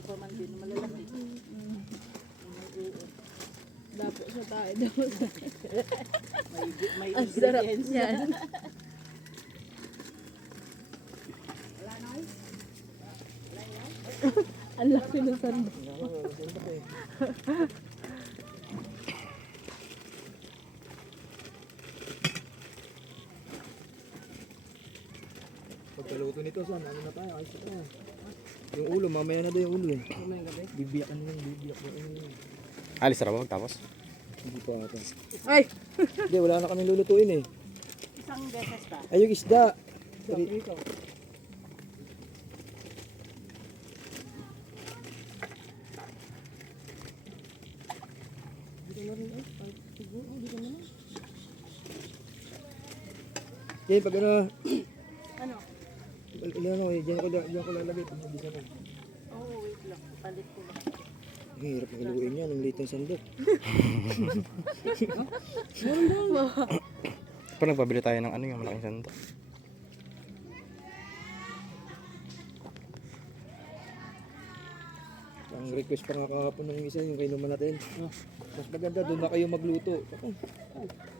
mga pamangkin na malalaki. Dapo sa tayo daw. May Ang sarap ingredients yan. Ang laki ng sandok. Pagkaluto nito, son, ano na tayo? Ayos na tayo. Yung ulo, mamaya na daw yung ulo eh. Mamaya gabi. Bibiyak ano yung bibiyak na ano. Alis na ba tapos? Hindi pa ata. Ay! Hindi, wala na kami lulutuin eh. Isang beses pa. Ay, yung isda. Ito. Yan, pag ano, Ano? ano, diyan ko lalagay. Pag hindi na. Oo, wait lang. Palit ko lang. Ang hirap ng iluin yan, ang liit ng sandok. Pero nagpabili tayo ng ano yung malaking sandok. Ang request pa nga kahapon ng isa, yung kainuman natin. Mas maganda, doon na kayo magluto.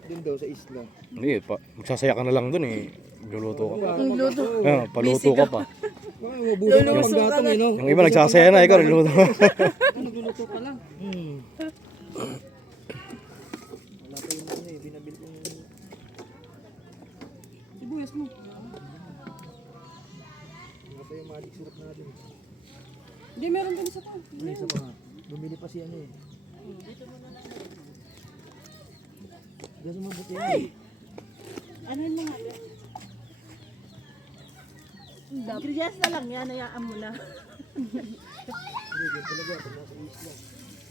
Doon daw sa isla. Hindi, magsasaya ka na lang dun eh. Luluto ka pa. Ang luto. Paluto ka pa. Mabuhay ka pang gatong eh, no? Yung iba nagsasaya na, ikaw luluto. Nagluluto pa lang. Wala pa yung ano eh, binabil yung... Sibuyas mo. Wala pa yung magic syrup natin. Hindi, meron din isa pa. May isa pa nga. Bumili pa si ano eh. Dito mo na lang. Diyan sa mabuti yan. Ano yun mga ate? Ingredients na lang yan, hayaan mo na. Hindi, diyan talaga, pag nasa isla.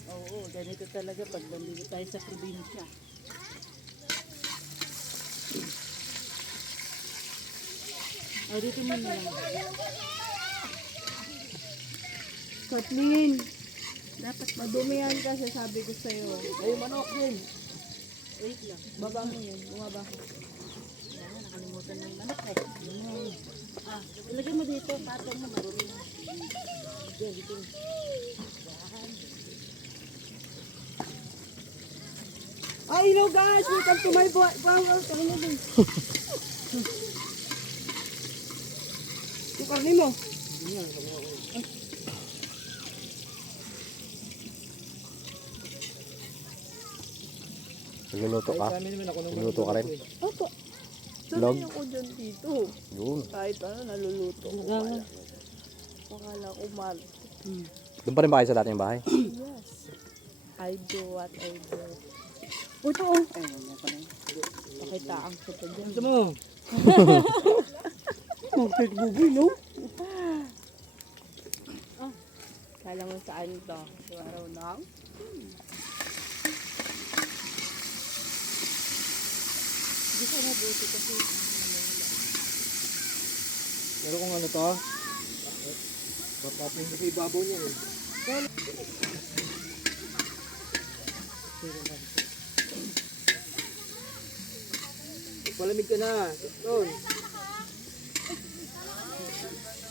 Oo, ganito talaga pag nandito tayo sa probinsya. O, dito mo na lang. Kathleen, dapat madumi yan kasi sabi ko sa'yo. Ay, manok din. Wait lang. Baba mo yun, bumaba. Yan, nakalimutan mo yung manok eh. Ah, ilagay mo dito, patong mo, marumi na. Yan, dito. Ay, hello guys! Welcome to my power. Ano din? Yung karne mo. Luluto ka? Sa amin naman ako nang Luluto ka rin? Opo. Vlog? Sanay ako dyan dito. Yun. Kahit ano, naluluto ko. Pakala ko mal. Doon pa rin ba kayo sa dating bahay? Yes. I do what I do. Ito oh. Ay, wala pa na. Pakita ang kita dyan. Gusto mo? Bakit buboy, no? Ah, kala mo saan to? Araw na? Hindi ko mabuti kasi Pero kung ano to? Papatin ko sa ibabaw niya eh. Palamig ka na. Doon.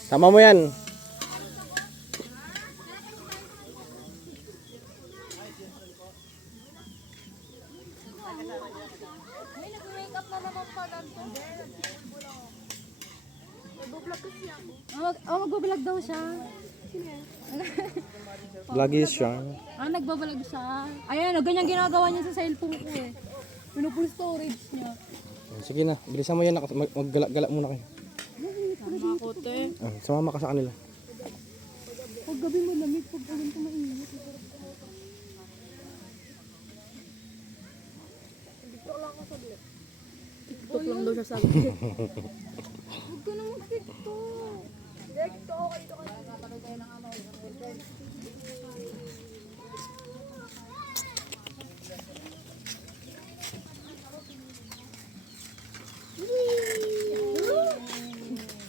Tama mo yan. May nag-makeup na naman pala to. Nag-vlog kasi ako. Mag-vlog daw siya. Vlogis siya. Nagbablog siya. Ayan, ganyan ginagawa niya sa cellphone ko eh. Pinupull storage niya. Sige na, bilisan mo yan. Maggala muna kayo. Tama ako, te. Sumama ka sa kanila. Pag gabi mo lamig, pag ulan ko mainit. TikTok lang daw siya sabi. Huwag ka na mag-TikTok. TikTok, okay.